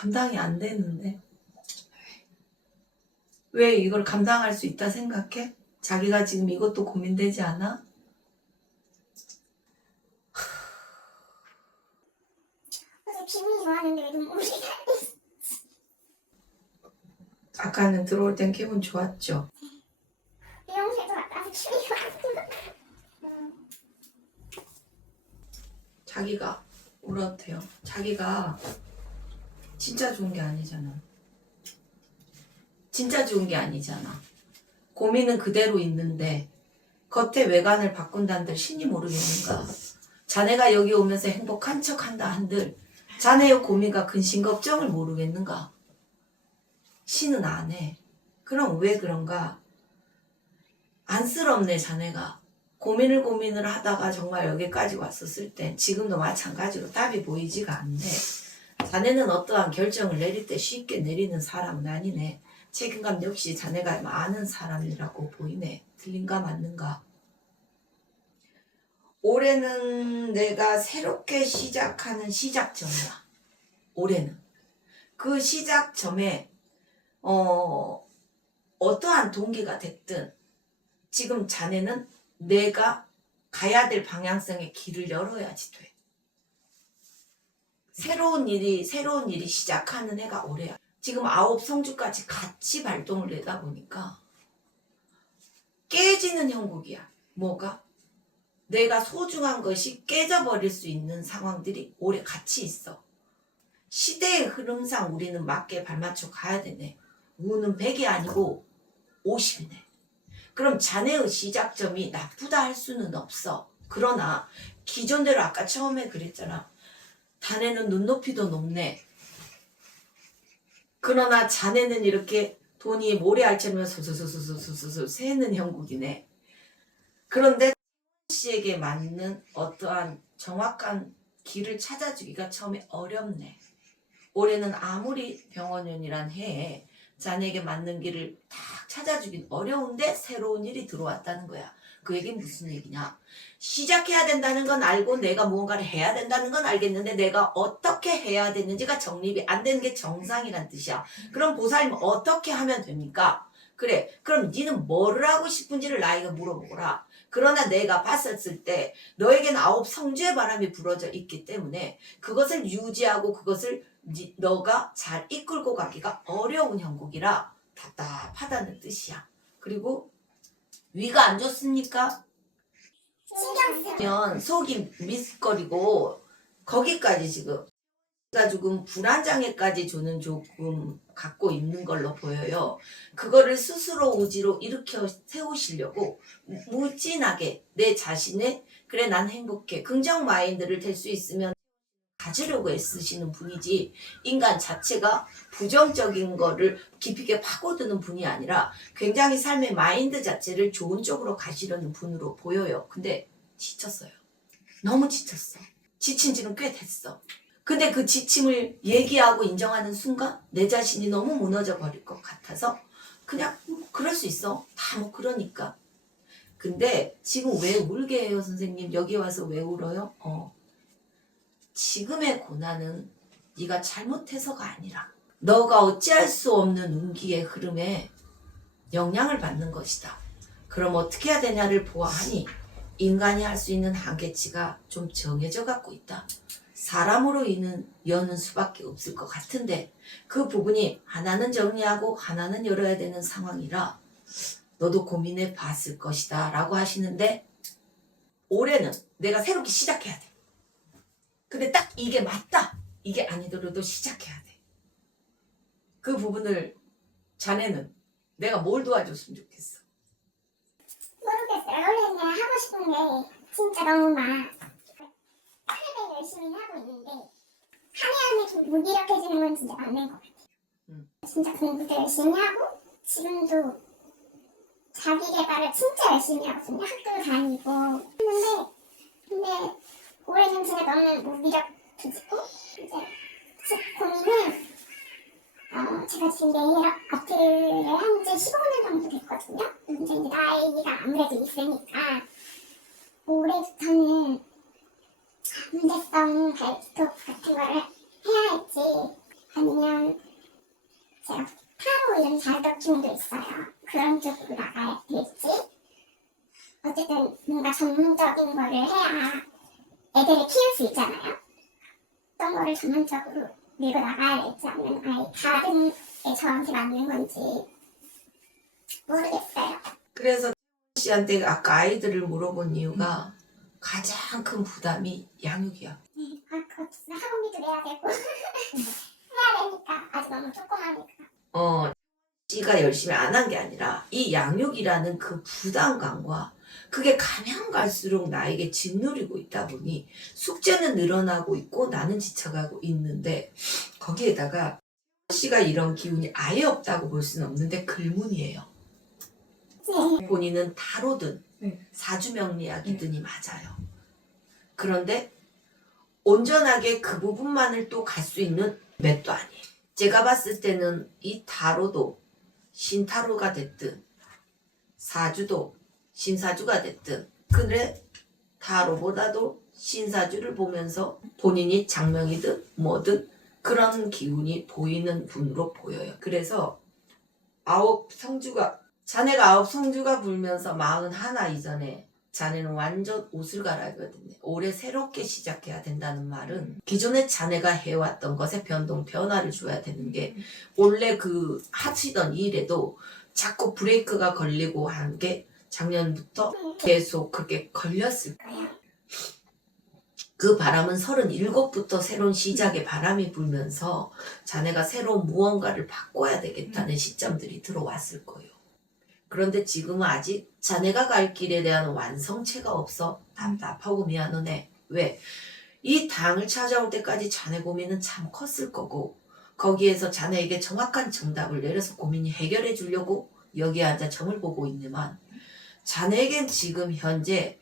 감당이 안 되는데. 왜 이걸 감당할 수 있다 생각해? 자기가 지금 이것도 고민되지 않아? 그래서 기분이 좋았는데 눈물이 아까는 들어올 땐 기분 좋았죠. 미용실도 갔다 와서 기분이 좋았어. 자기가 울었대요. 자기가 진짜 좋은 게 아니잖아. 진짜 좋은 게 아니잖아. 고민은 그대로 있는데 겉에 외관을 바꾼다는들 신이 모르겠는가. 자네가 여기 오면서 행복한 척한다 한들 자네의 고민과 근심 걱정을 모르겠는가. 신은 안 해. 그럼 왜 그런가. 안쓰럽네. 자네가 고민을 하다가 정말 여기까지 왔었을 땐 지금도 마찬가지로 답이 보이지가 않네. 자네는 어떠한 결정을 내릴 때 쉽게 내리는 사람은 아니네. 책임감 역시 자네가 많은 사람이라고 보이네. 틀린가 맞는가? 올해는 내가 새롭게 시작하는 시작점이야. 올해는. 그 시작점에 어떠한 동기가 됐든 지금 자네는 내가 가야 될 방향성의 길을 열어야지 돼. 새로운 일이 시작하는 해가 올해야. 지금 9 성주까지 같이 발동을 내다 보니까 깨지는 형국이야. 뭐가? 내가 소중한 것이 깨져버릴 수 있는 상황들이 올해 같이 있어. 시대의 흐름상 우리는 맞게 발맞춰 가야 되네. 우는 100이 아니고 50이네. 그럼 자네의 시작점이 나쁘다 할 수는 없어. 그러나 기존대로 아까 처음에 그랬잖아. 자네는 눈높이도 높네. 그러나 자네는 이렇게 돈이 모래알처럼 소소소소소소소 새는 형국이네. 그런데 씨에게 맞는 어떠한 정확한 길을 찾아주기가 처음에 어렵네. 올해는 아무리 병원년이란 해에 자네에게 맞는 길을 딱 찾아주긴 어려운데 새로운 일이 들어왔다는 거야. 그 얘기는 무슨 얘기냐. 시작해야 된다는 건 알고 내가 무언가를 해야 된다는 건 알겠는데 내가 어떻게 해야 되는지가 정립이 안 되는 게 정상이란 뜻이야. 그럼 보살님 어떻게 하면 됩니까? 그래, 그럼 니는 뭐를 하고 싶은지를 나에게 물어보거라. 그러나 내가 봤었을 때 너에게는 9 성주의 바람이 불어져 있기 때문에 그것을 유지하고 그것을 너가 잘 이끌고 가기가 어려운 형국이라 답답하다는 뜻이야. 그리고 위가 안 좋습니까? 신경 쓰면 속이 미스거리고 거기까지 지금 조금 불안장애까지 저는 조금 갖고 있는 걸로 보여요. 그거를 스스로 의지로 일으켜 세우시려고 무진하게 내 자신의 그래 난 행복해 긍정 마인드를 될 수 있으면 가지려고 애쓰시는 분이지 인간 자체가 부정적인 거를 깊이 있게 파고드는 분이 아니라 굉장히 삶의 마인드 자체를 좋은 쪽으로 가시려는 분으로 보여요. 근데 지쳤어요. 너무 지쳤어. 지친 지는 꽤 됐어. 근데 그 지침을 얘기하고 인정하는 순간 내 자신이 너무 무너져 버릴 것 같아서 그냥 그럴 수 있어. 다 뭐 그러니까. 근데 지금 왜 울게 해요 선생님? 여기 와서 왜 울어요? 지금의 고난은 네가 잘못해서가 아니라 너가 어찌할 수 없는 운기의 흐름에 영향을 받는 것이다. 그럼 어떻게 해야 되냐를 보아하니 인간이 할 수 있는 한계치가 좀 정해져 갖고 있다. 사람으로 여는 수밖에 없을 것 같은데 그 부분이 하나는 정리하고 하나는 열어야 되는 상황이라 너도 고민해 봤을 것이다 라고 하시는데 올해는 내가 새롭게 시작해야 돼. 근데 딱 이게 맞다. 이게 아니더라도 시작해야 돼. 그 부분을 자네는 내가 뭘 도와줬으면 좋겠어. 모르겠어요. 원래 그냥 하고 싶은 게 진짜 너무 많아. 하루에 열심히 하고 있는데 한 해 한 해 무기력해지는 건 진짜 맞는 것 같아요. 진짜 공부도 열심히 하고 지금도 자기 개발을 진짜 열심히 하거든요. 학교도 다니고 했는데 근데 올해 좀 제가 너무 무기력해지고 이제 고민은 제가 지금 네일 아트를 한 지 15년 정도 됐거든요. 이제 나이가 아무래도 있으니까 올해부터는 문제성 발톱 같은 거를 해야 할지 아니면 느낌도 있어요. 그런 쪽으로 나가야 될지. 어쨌든 뭔가 전문적인 거를 해야 애들을 키울 수 있잖아요. 어떤 거를 전문적으로 밀고 나가야 될지 아니면 아예 다른 게 저한테 맞는 건지 모르겠어요. 그래서 씨한테 아까 아이들을 물어본 이유가 가장 큰 부담이 양육이야. 그것도 학원비도 내야 되고 해야 되니까 아직 너무 조그마니까. 씨가 열심히 안 한 게 아니라 이 양육이라는 그 부담감과 그게 가면 갈수록 나에게 짓누리고 있다 보니 숙제는 늘어나고 있고 나는 지쳐가고 있는데 거기에다가 씨가 이런 기운이 아예 없다고 볼 수는 없는데 글문이에요. 네. 본인은 타로든 사주명리학이든이 맞아요. 그런데 온전하게 그 부분만을 또 갈 수 있는 맷도 아니에요. 제가 봤을 때는 이 타로도 신타로가 됐든 사주도 신사주가 됐든 그래 타로보다도 신사주를 보면서 본인이 장명이든 뭐든 그런 기운이 보이는 분으로 보여요. 그래서 자네가 9성주가 불면서 41 이전에 자네는 완전 옷을 갈아입어야 된대. 올해 새롭게 시작해야 된다는 말은 기존에 자네가 해왔던 것에 변화를 줘야 되는 게 원래 그 하시던 일에도 자꾸 브레이크가 걸리고 한 게 작년부터 계속 그렇게 걸렸을 거예요. 그 바람은 37부터 새로운 시작의 바람이 불면서 자네가 새로운 무언가를 바꿔야 되겠다는 시점들이 들어왔을 거예요. 그런데 지금은 아직 자네가 갈 길에 대한 완성체가 없어 답답하고 미안하네. 왜? 이 당을 찾아올 때까지 자네 고민은 참 컸을 거고 거기에서 자네에게 정확한 정답을 내려서 고민이 해결해 주려고 여기에 앉아 점을 보고 있지만 자네에겐 지금 현재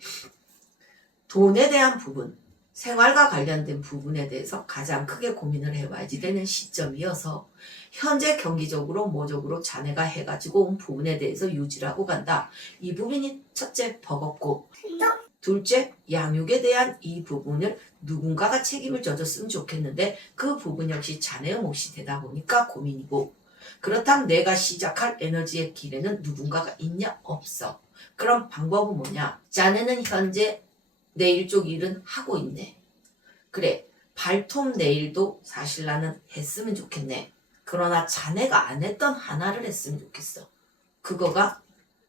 돈에 대한 부분, 생활과 관련된 부분에 대해서 가장 크게 고민을 해봐야지 되는 시점이어서 현재 경기적으로 뭐적으로 자네가 해가지고 온 부분에 대해서 유지를 하고 간다. 이 부분이 첫째 버겁고 둘째 양육에 대한 이 부분을 누군가가 책임을 져줬으면 좋겠는데 그 부분 역시 자네의 몫이 되다 보니까 고민이고 그렇다면 내가 시작할 에너지의 길에는 누군가가 있냐? 없어. 그럼 방법은 뭐냐? 자네는 현재 내일 쪽 일은 하고 있네. 그래, 발톱 내일도 사실 나는 했으면 좋겠네. 그러나 자네가 안 했던 하나를 했으면 좋겠어. 그거가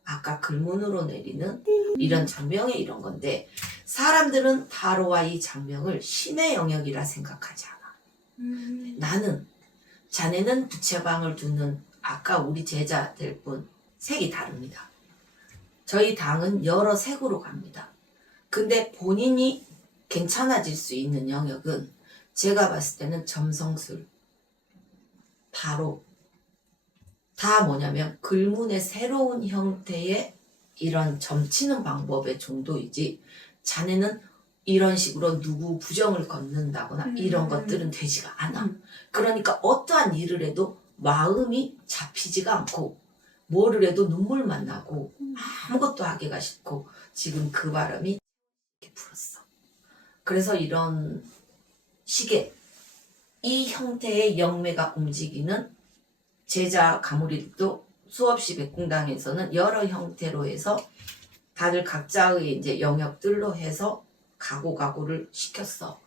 아까 글문으로 내리는 이런 장명의 이런 건데 사람들은 타로와 이 장명을 신의 영역이라 생각하지 않아. 나는 자네는 부채방을 두는 아까 우리 제자들 분 색이 다릅니다. 저희 당은 여러 색으로 갑니다. 근데 본인이 괜찮아질 수 있는 영역은 제가 봤을 때는 점성술, 타로 다 뭐냐면 글문의 새로운 형태의 이런 점치는 방법의 정도이지 자네는 이런 식으로 누구 부정을 걷는다거나 이런 것들은 되지가 않아. 그러니까 어떠한 일을 해도 마음이 잡히지가 않고 뭐를 해도 눈물만 나고 아무것도 하기가 싫고 지금 그 바람이 이렇게 불었어. 그래서 이런 식의 이 형태의 영매가 움직이는 제자 가무리도 수없이 백궁당에서는 여러 형태로 해서 다들 각자의 이제 영역들로 해서 가고를 시켰어.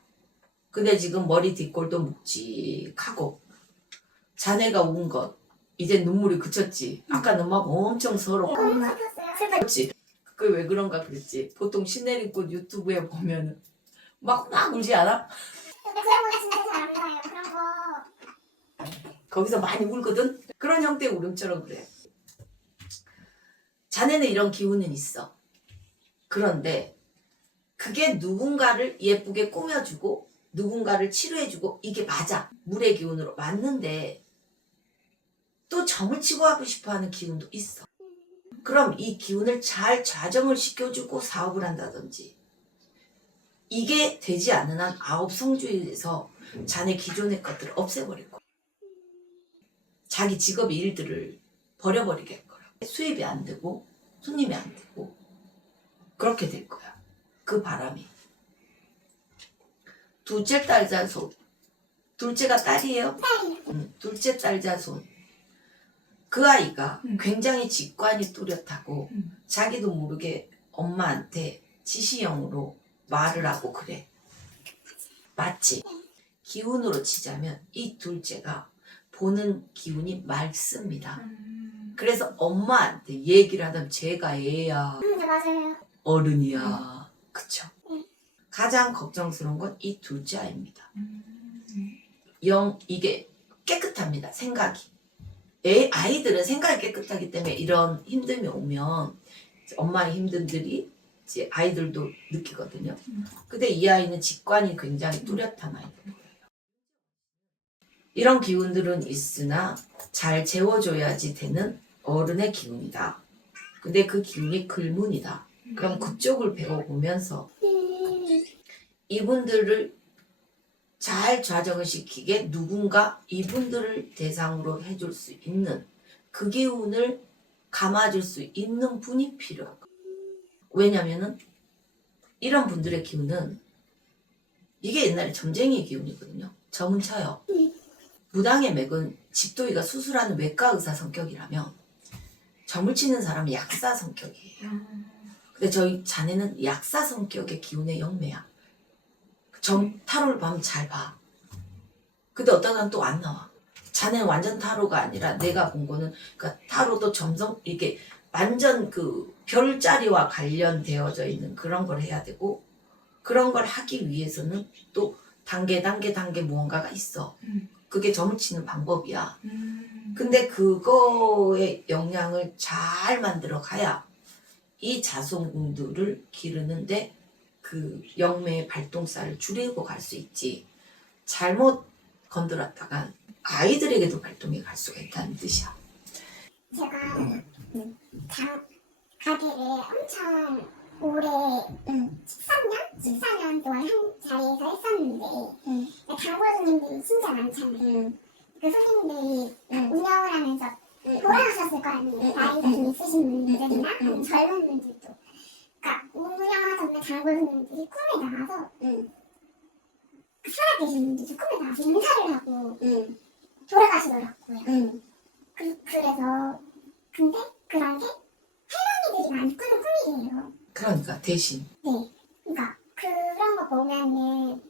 근데 지금 머리 뒷골도 묵직하고 자네가 운 것 이제 눈물이 그쳤지. 아까는 막 엄청 서럽고 슬펐지. 그게 왜 그런가 그랬지. 보통 신내림꽃 유튜브에 보면은 막 울지 않아? 근데 그런 거 진짜 잘 안 봐요. 그런 거. 거기서 많이 울거든? 그런 형태의 울음처럼 그래. 자네는 이런 기운은 있어. 그런데 그게 누군가를 예쁘게 꾸며주고 누군가를 치료해주고 이게 맞아. 물의 기운으로 맞는데 또 점을 치고 하고 싶어하는 기운도 있어. 그럼 이 기운을 잘 좌정을 시켜주고 사업을 한다든지 이게 되지 않는 한 9성주에서 자네 기존의 것들을 없애버릴 거야. 자기 직업의 일들을 버려버리게 할 거야. 수입이 안 되고 손님이 안 되고 그렇게 될 거야. 그 바람이. 둘째 딸 자손. 둘째가 딸이에요? 딸이요. 둘째 딸 자손. 그 아이가 음. 굉장히 직관이 뚜렷하고 자기도 모르게 엄마한테 지시형으로 말을 하고 그래. 맞지? 기운으로 치자면 이 둘째가 보는 기운이 맑습니다. 그래서 엄마한테 얘기를 하면 제가 애야, 네, 맞아요. 어른이야. 그쵸? 응. 가장 걱정스러운 건 이 둘째 아이입니다. 이게 깨끗합니다. 생각이. 아이들은 생각이 깨끗하기 때문에 이런 힘듦이 오면 엄마의 힘듦들이 이제 아이들도 느끼거든요. 근데 이 아이는 직관이 굉장히 뚜렷한 아이예요. 이런 기운들은 있으나 잘 재워줘야지 되는 어른의 기운이다. 근데 그 기운이 글문이다. 그럼 그쪽을 배워보면서 이분들을 잘 좌정을 시키게 누군가 이분들을 대상으로 해줄 수 있는 그 기운을 감아줄 수 있는 분이 필요한 거예요. 왜냐면은 이런 분들의 기운은 이게 옛날에 점쟁이의 기운이거든요. 점은 쳐요. 무당의 맥은 집도이가 수술하는 외과 의사 성격이라면 점을 치는 사람은 약사 성격이에요. 근데 저희 자네는 약사 성격의 기운의 영매야. 타로를 보면 잘 봐. 근데 어떤 사람 또 안 나와. 자네는 완전 타로가 아니라 내가 본 거는 그러니까 타로도 점성 이게 완전 그 별자리와 관련되어져 있는 그런 걸 해야 되고 그런 걸 하기 위해서는 또 단계 무언가가 있어. 그게 점을 치는 방법이야. 근데 그거의 영향을 잘 만들어 가야 이 자손궁들을 기르는데 그 영매의 발동사를 줄이고 갈 수 있지. 잘못 건드렸다간 아이들에게도 발동이 갈 수가 있다는 뜻이야. 제가 가게를 엄청 오래 13년 동안 한 자리에서 했었는데 단골 손님들이 진짜 많잖아요. 그 손님들이 운영을 하면서 돌아가셨을 거 아니에요. 나이가 좀 있으신 분들이나 젊은 분들도. 그러니까 운영하던 단골 손님들이 꿈에 나와서 살아계신 분들도 꿈에 나와서 인사를 하고 돌아가시더라고요. 그래서 근데 그런 게 할머니들이 많이 꾸는 꿈이에요. 그러니까 대신 네, 그러니까 그런 거 보면은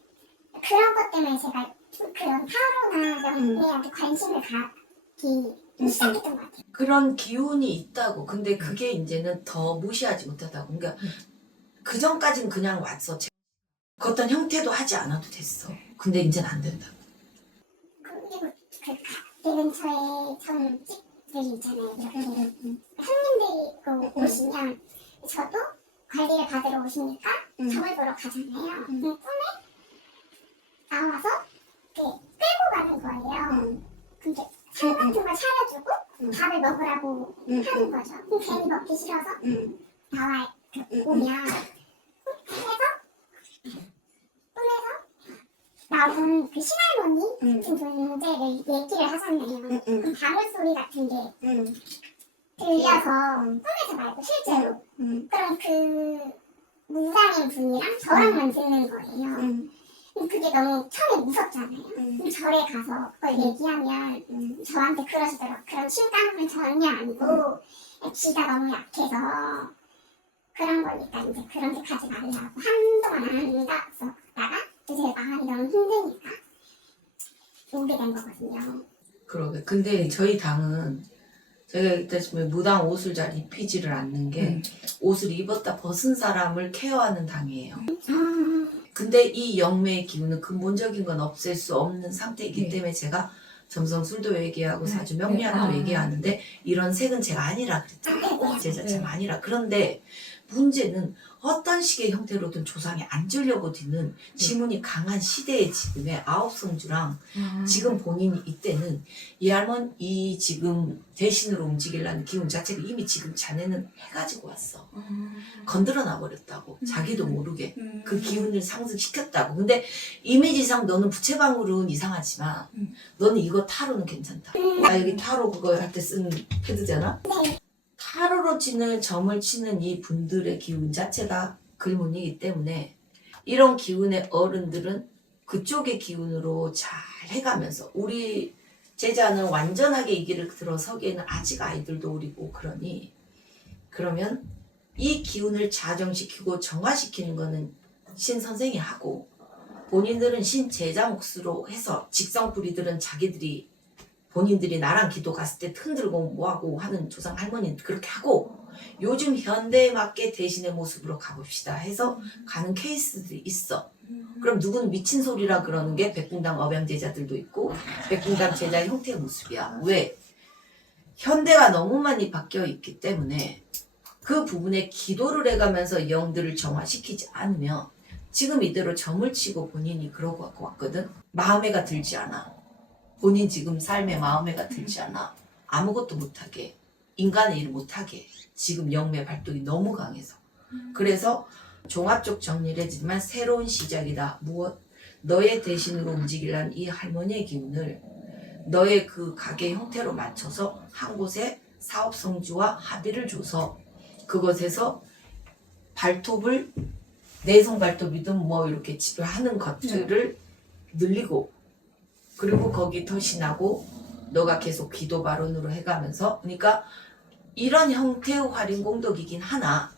그런 것 때문에 제가 좀 그런 타로나 명리한테 관심을 갖기 시작했던 것 같아요. 그런 기운이 있다고. 근데 그게 이제는 더 무시하지 못하다고. 그러니까 그 전까지는 그냥 왔어. 그 어떤 형태도 하지 않아도 됐어. 근데 이제는 안 된다. 그리고 그 가게 근처에 점집들이 있잖아요. 이렇게 손님들이 오시면 저도 관리를 받으러 오시니까 점을 보러 가잖아요. 꿈에 나와서 이렇게 끌고 가는 거예요. 근데 술 같은 걸 차려주고 밥을 먹으라고 하는 거죠. 그럼 괜히 먹기 싫어서 나와 오면 꿈에서 나온 그 신할머니 같은 존재를 얘기를 하셨네요. 그 바물 소리 같은 게 들려서 꿈에서 말고 실제로 그럼 그 무당인 분이랑 저랑만 듣는 거예요. 그게 너무 처음에 무섭잖아요. 그럼 절에 가서 그걸 얘기하면 저한테 그러시더라고요. 그런 신감은 전혀 아니고 기가 너무 약해서 그런 거니까 이제 그런 데 가지 말라고 한동안 안 갔었다가 이제 마음이 너무 힘드니까 오게 된 거거든요. 그러게. 근데 저희 당은 제가 얘기했다시피 무당 옷을 잘 입히지를 않는 게 옷을 입었다 벗은 사람을 케어하는 당이에요. 근데 이 영매의 기운은 근본적인 건 없앨 수 없는 상태이기 때문에 제가 점성술도 얘기하고 사주 명리학도 얘기하는데 이런 색은 제가 아니라 그랬잖아요. 제 자체가 아니라. 그런데 문제는 어떤 식의 형태로든 조상에 앉으려고 드는 지문이 강한 시대의 지금의 아홉성주랑 지금 본인이 이때는 이 할머니 이 지금 대신으로 움직이려는 기운 자체가 이미 지금 자네는 해가지고 왔어. 건드려 놔버렸다고. 자기도 모르게 그 기운을 상승시켰다고. 근데 이미지상 너는 부채방울은 이상하지만 너는 이거 타로는 괜찮다. 나 여기 타로 그거 할 때 쓴 패드잖아. 타로로 치는 점을 치는 이 분들의 기운 자체가 글문이기 때문에 이런 기운의 어른들은 그쪽의 기운으로 잘 해가면서 우리 제자는 완전하게 이 길을 들어서기에는 아직 아이들도 어리고 그러니 그러면 이 기운을 자정시키고 정화시키는 거는 신 선생이 하고 본인들은 신 제자 몫으로 해서 직성뿌리들은 자기들이 본인들이 나랑 기도 갔을 때 흔들고 뭐하고 하는 조상 할머니는 그렇게 하고 요즘 현대에 맞게 대신의 모습으로 가봅시다 해서 가는 케이스들이 있어. 그럼 누구는 미친 소리라 그러는 게 백궁당 업양 제자들도 있고 백궁당 제자의 형태의 모습이야. 왜? 현대가 너무 많이 바뀌어 있기 때문에 그 부분에 기도를 해가면서 영들을 정화시키지 않으면 지금 이대로 점을 치고 본인이 그러고 갖고 왔거든. 마음에가 들지 않아. 본인 지금 삶에 마음에가 들지 않아. 아무것도 못하게. 인간의 일을 못하게. 지금 영매 발동이 너무 강해서. 그래서 종합적 정리를 해주지만 새로운 시작이다. 무엇? 너의 대신으로 움직이려는 이 할머니의 기운을 너의 그 가게 형태로 맞춰서 한 곳에 사업 성주와 합의를 줘서 그것에서 발톱을 내성 발톱이든 뭐 이렇게 하는 것들을 늘리고 그리고 거기 터신하고 너가 계속 기도 발언으로 해가면서 그러니까 이런 형태의 활인 공덕이긴 하나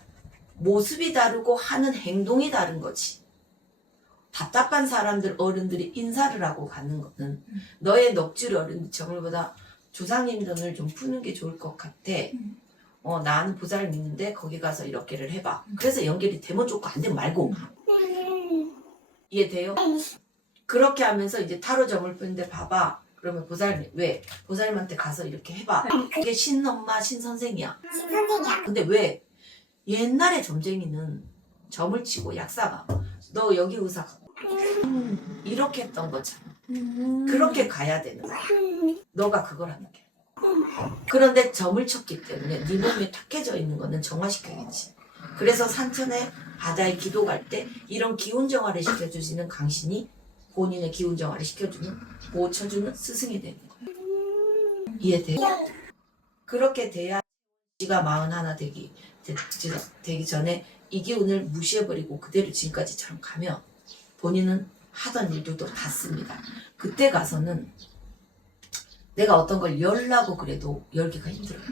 모습이 다르고 하는 행동이 다른 거지. 답답한 사람들 어른들이 인사를 하고 가는 거는 너의 넋줄 어른 정을보다 조상님들을 좀 푸는 게 좋을 것 같아. 나는 보살을 믿는데 거기 가서 이렇게를 해봐. 그래서 연결이 되면 좋고 안 되면 말고. 이해돼요? 그렇게 하면서 이제 타로 점을 푸는데 봐봐. 그러면 보살님 왜? 보살님한테 가서 이렇게 해봐. 그게 신엄마 신선생이야. 신선생이야. 근데 왜? 옛날에 점쟁이는 점을 치고 약사가 너 여기 의사 이렇게 했던 거잖아. 그렇게 가야 되는 거야. 너가 그걸 하는 게. 그런데 점을 쳤기 때문에 네 몸에 탁해져 있는 거는 정화시켜야지. 그래서 산천에 바다에 기도 갈 때 이런 기운 정화를 시켜주시는 강신이 본인의 기운 정화를 시켜주는 보쳐주는 스승이 되는 거야. 이해돼요? 그렇게 돼야 지가 41 되기 전에 이 기운을 무시해버리고 그대로 지금까지처럼 가면 본인은 하던 일들도 닿습니다. 그때 가서는 내가 어떤 걸 열라고 그래도 열기가 힘들어요.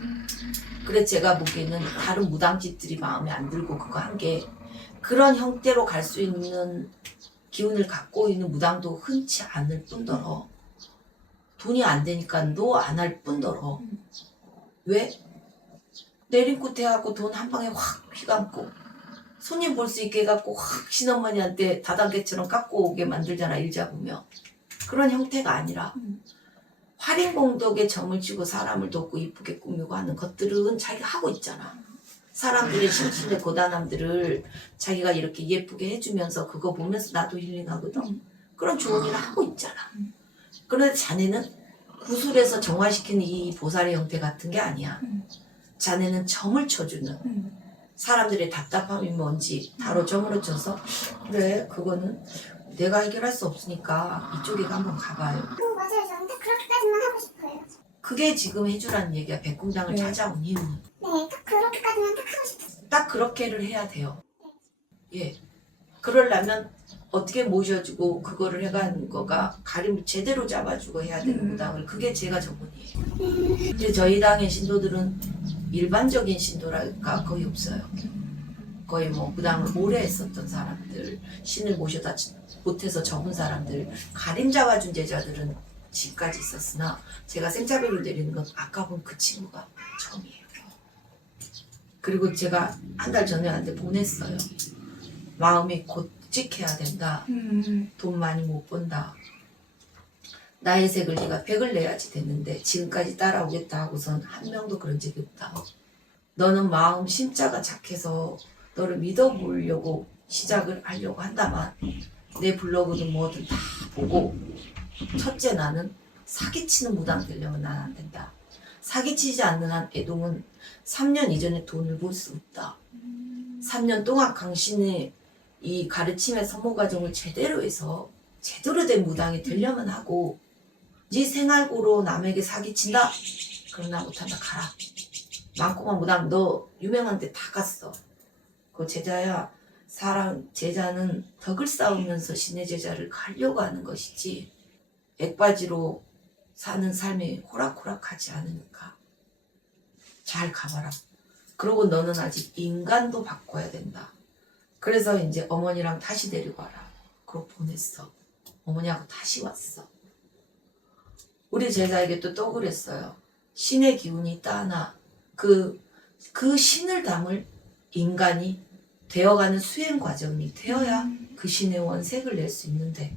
그래서 제가 보기에는 다른 무당집들이 마음에 안 들고 그거 한 게 그런 형태로 갈 수 있는 기운을 갖고 있는 무당도 흔치 않을 뿐더러 돈이 안 되니까 노 안 할 뿐더러 왜? 내림굿 해갖고 돈 한 방에 확 휘감고 손님 볼 수 있게 해갖고 확 신어머니한테 다단계처럼 깎고 오게 만들잖아. 일 잡으면. 그런 형태가 아니라 활인공덕에 점을 쥐고 사람을 돕고 이쁘게 꾸미고 하는 것들은 자기가 하고 있잖아. 사람들의 심신의 고단함들을 자기가 이렇게 예쁘게 해주면서 그거 보면서 나도 힐링하거든. 그런 좋은 일을 하고 있잖아. 그런데 자네는 구술에서 정화시키는 이 보살의 형태 같은 게 아니야. 자네는 점을 쳐주는 사람들의 답답함이 뭔지 바로 점으로 쳐서 그래 그거는 내가 해결할 수 없으니까 이쪽에 한번 가봐요. 맞아요. 저는 딱 그렇게까지만 하고 싶어요. 그게 지금 해주라는 얘기야. 백궁당을 찾아온 이유는. 네, 딱 그렇게까지만 딱 하고 싶어요. 딱 그렇게를 해야 돼요. 예. 그러려면 어떻게 모셔주고 그거를 해가는 거가 가림을 제대로 잡아주고 해야 되는 무당을 그게 제가 전문이에요. 이제 저희 당의 신도들은 일반적인 신도가 거의 없어요. 거의 뭐 무당을 오래 했었던 사람들, 신을 모셔다 못해서 적은 사람들, 가림 잡아준 제자들은 지금까지 있었으나 제가 생차별을 내리는 건 아까 본 그 친구가 처음이에요. 그리고 제가 한 달 전에 한테 보냈어요. 마음이 곧직해야 된다. 돈 많이 못 번다. 나의 색을 네가 100을 내야지 됐는데 지금까지 따라오겠다 하고선 한 명도 그런 적이 없다. 너는 마음 심자가 착해서 너를 믿어보려고 시작을 하려고 한다만 내 블로그든 뭐든 다 보고 첫째 나는 사기치는 무당 되려면 난 안 된다. 사기치지 않는 한 애동은 3년 이전에 돈을 벌 수 없다. 3년 동안 강신의 이 가르침의 선모 과정을 제대로 해서 제대로 된 무당이 되려면 하고 네 생활고로 남에게 사기친다? 그럼 나 못한다 가라. 많고만 무당 너 유명한 데 다 갔어. 그 제자야 사람 제자는 덕을 쌓으면서 신의 제자를 가려고 하는 것이지 액바지로 사는 삶이 호락호락하지 않으니까 잘 가봐라. 그리고 너는 아직 인간도 바꿔야 된다. 그래서 이제 어머니랑 다시 데리고 와라. 그러고 보냈어. 어머니하고 다시 왔어. 우리 제자에게 또 그랬어요. 신의 기운이 있다 하나 그 신을 담을 인간이 되어가는 수행 과정이 되어야 그 신의 원색을 낼 수 있는데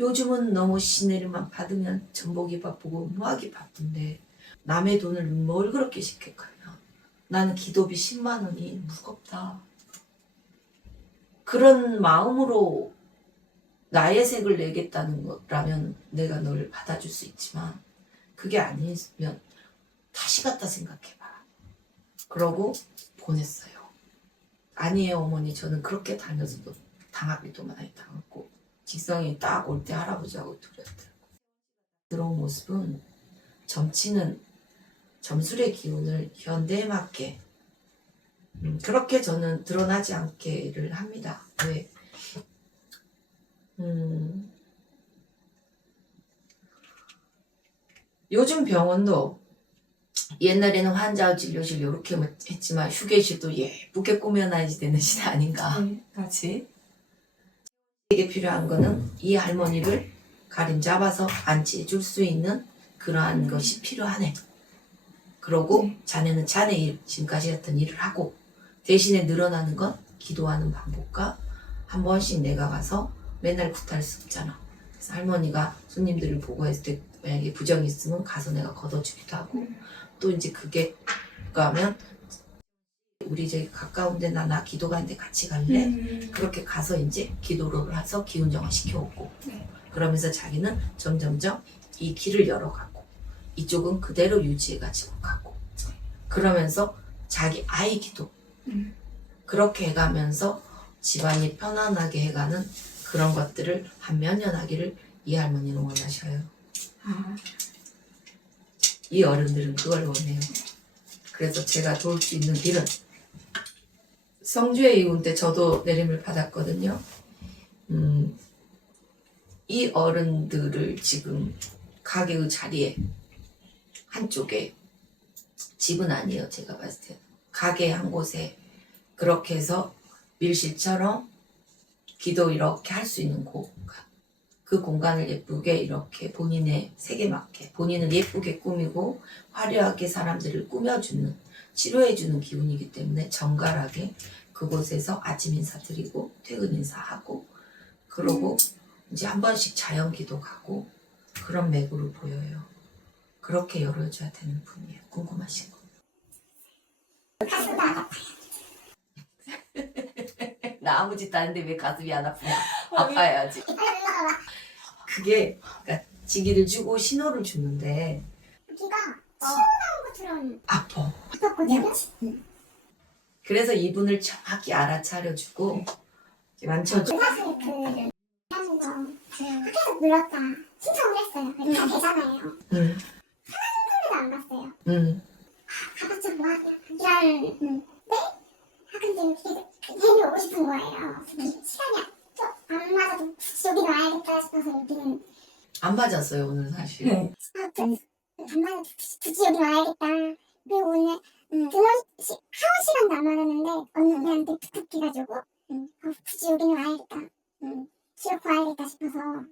요즘은 너무 신의 일만 받으면 전복이 바쁘고 뭐하기 바쁜데 남의 돈을 뭘 그렇게 쉽게 가냐. 나는 기도비 10만 원이 무겁다. 그런 마음으로 나의 색을 내겠다는 거라면 내가 널 받아줄 수 있지만 그게 아니면 다시 갖다 생각해봐라. 그러고 보냈어요. 아니에요 어머니, 저는 그렇게 다녀서도 당하기도 많이 당했고 직성이 딱 올 때 할아버지하고 둘이었더라고요. 들어온 모습은 점치는 점술의 기운을 현대에 맞게 그렇게 저는 드러나지 않게를 합니다. 왜? 요즘 병원도 옛날에는 환자 진료실 이렇게 했지만 휴게실도 예쁘게 꾸며놔야지 되는 시대 아닌가. 같이. 이게 필요한 거는 이 할머니를 가림 잡아서 안치해 줄 수 있는 그러한 것이 필요하네. 그러고 자네는 자네 일, 지금까지 했던 일을 하고 대신에 늘어나는 건 기도하는 방법과 한 번씩 내가 가서 맨날 구타할 수 없잖아. 그래서 할머니가 손님들을 보고 했을 때 만약에 부정이 있으면 가서 내가 걷어주기도 하고 또 이제 그게 가면 우리 저기 가까운데 나 기도 가는데 같이 갈래? 그렇게 가서 이제 기도를 해서 기운 정화 시켜오고 그러면서 자기는 점점점 이 길을 열어가고 이쪽은 그대로 유지해가지고 가고 그러면서 자기 아이 기도 그렇게 해가면서 집안이 편안하게 해가는 그런 것들을 한 몇 년 하기를 이 할머니는 원하셔요. 이 어른들은 그걸 원해요. 그래서 제가 도울 수 있는 길은 성주에 이혼 때 저도 내림을 받았거든요. 이 어른들을 지금 가게의 자리에 한쪽에 집은 아니에요. 제가 봤을 때 가게 한 곳에 그렇게 해서 밀실처럼 기도 이렇게 할 수 있는 공간 그 공간을 예쁘게 이렇게 본인의 색에 맞게 본인을 예쁘게 꾸미고 화려하게 사람들을 꾸며주는 치료해주는 기운이기 때문에 정갈하게 그곳에서 아침 인사 드리고 퇴근 인사하고 그러고 이제 한 번씩 자연 기도 가고 그런 맥으로 보여요. 그렇게 열어줘야 되는 분이에요. 궁금하신 거. 가슴도 안 아파요. 나 아무 짓도 안 했는데 왜 가슴이 안 아프냐? 아파야지. 빨리 올라가봐. 그게 그러니까 지기를 주고 신호를 주는데 여기가 튀어나온 것처럼 아파. 아팠거든요. 그래서 이분을 정확히 알아차려주고 이렇게 만져주고 사실 그 하면서 학교에서 불렀다 신청을 했어요. 그래서 다 되잖아요. 응, 근데도 안 갔어요. 응. 가봤자 뭐하냐 이런 네? 근데 괜히 오고 싶은 거예요. 시간이 좀 안 맞아도 굳이 여기 와야겠다 싶어서 여기는 안 맞았어요 오늘 사실. 네. 안 맞아도 굳이 여기 와야겠다. 그리고 오늘 샤워 시간도 안 맞았는데 언니한테 부탁해가지고 굳이 여기는 와야겠다. 기록 봐야겠다 싶어서